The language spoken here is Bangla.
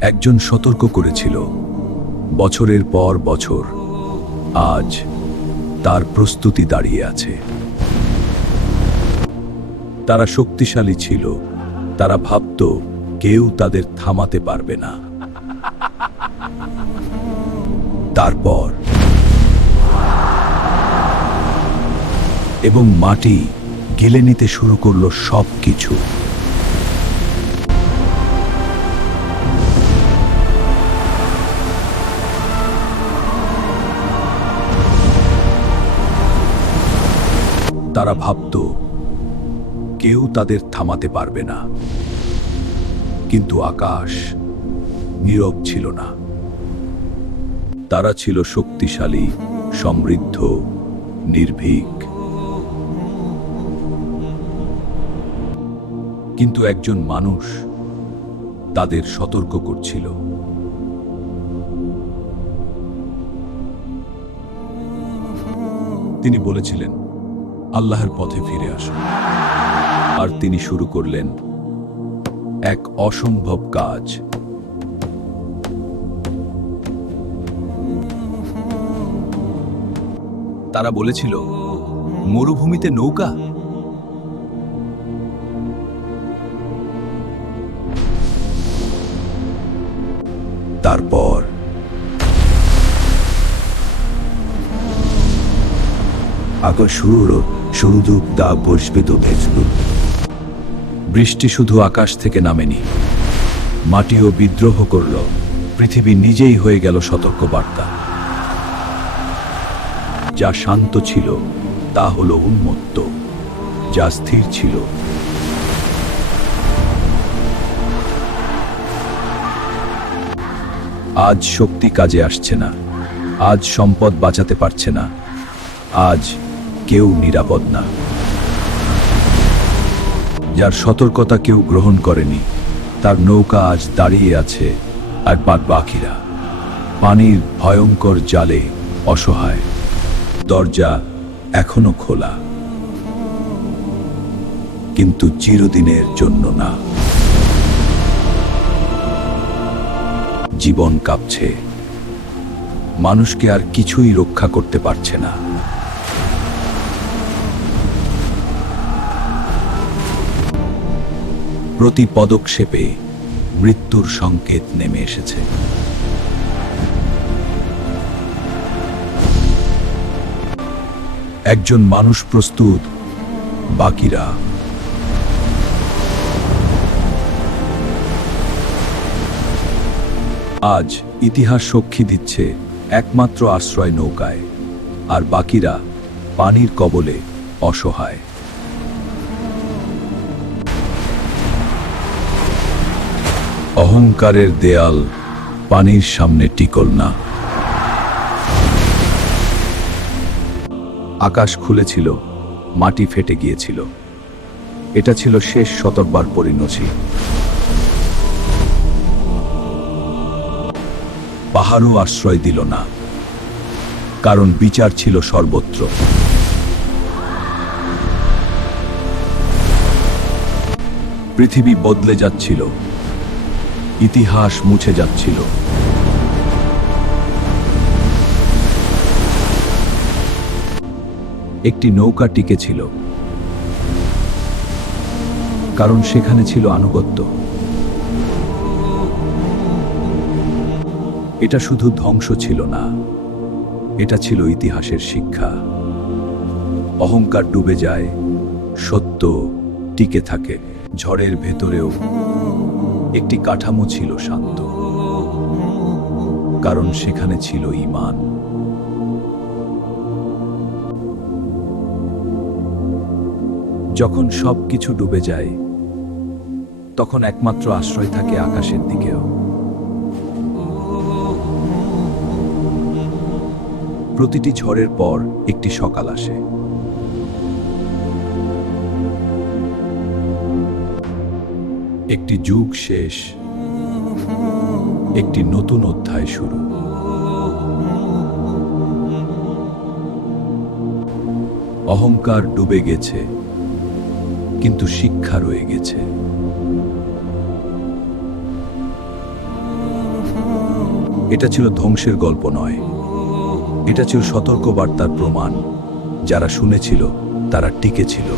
একজন সতর্ক করেছিল, বছরের পর বছর। আজ তার প্রস্তুতি দাঁড়িয়ে আছে। তারা শক্তিশালী ছিল, তারা ভাবত কেউ তাদের থামাতে পারবে না। তারপর এবং মাটি গিলে নিতে শুরু করলো সবকিছু। তারা ভাবত কেউ তাদের থামাতে পারবে না, কিন্তু আকাশ নীরব ছিল না। তারা ছিল শক্তিশালী, সমৃদ্ধ, নির্ভীক। কিন্তু একজন মানুষ তাদের সতর্ক করছিল। তিনি বলেছিলেন, আল্লাহর পথে ফিরে আসুন। আর তিনি শুরু করলেন এক অসম্ভব কাজ। তারা বলেছিল, মরুভূমিতে নৌকা? তারপর আকাশ শুরু হলো, সমুদ্র তা বর্ষিত হয়েছিল। বৃষ্টি শুধু আকাশ থেকে নামেনি, মাটিও বিদ্রোহ করল। পৃথিবী নিজেই হয়ে গেল সতর্কবার্তা। যা শান্ত ছিল তা হলো উন্মত্ত, যা স্থির ছিল আজ শক্তি কাজে আসছে না, আজ সম্পদ বাঁচাতে পারছে না, আজ কেউ নিরাপদ না। যার সতর্কতা কেউ গ্রহণ করেনি, তার নৌকা আজ দাঁড়িয়ে আছে, আর বাকিরা পানির ভয়ঙ্কর জালে অসহায়। দরজা এখনো খোলা, কিন্তু চিরদিনের জন্য না। জীবন কাঁপছে, মানুষকে আর কিছুই রক্ষা করতে পারছে না। প্রতি পদক্ষেপে মৃত্যুর সংকেত নেমে এসেছে। একজন মানুষ প্রস্তুত, বাকিরা। আজ ইতিহাস সাক্ষী দিচ্ছে, একমাত্র আশ্রয় নৌকায়, আর বাকিরা পানির কবলে অসহায়। অহংকারের দেয়াল পানির সামনে টিকল না। আকাশ খুলেছিল, মাটি ফেটে গিয়েছিল। এটা ছিল শেষ শতকবার পরিণতি। পাহাড়ও আশ্রয় দিল না, কারণ বিচার ছিল সর্বত্র। পৃথিবী বদলে যাচ্ছিল, ইতিহাস মুছে যাচ্ছিল। একটি নৌকা টিকে ছিল, কারণ সেখানে ছিল আনুগত্য। এটা শুধু ধ্বংস ছিল না, এটা ছিল ইতিহাসের শিক্ষা। অহংকার ডুবে যায়, সত্য টিকে থাকে। ঝড়ের ভেতরেও একটি কাঠামো ছিল শান্ত, কারণ সেখানে ছিল ঈমান। যখন সবকিছু ডুবে যায়, তখন একমাত্র আশ্রয় থাকে আকাশের দিকেও। প্রতিটি ঝড়ের পর একটি সকাল আসে। একটি যুগ শেষ, একটি নতুন অধ্যায় শুরু। অহংকার ডুবে গেছে, কিন্তু শিক্ষা রয়ে গেছে। এটা ছিল ধ্বংসের গল্প নয়, এটা ছিল সতর্কবার্তার প্রমাণ। যারা শুনেছিল তারা টিকে ছিল।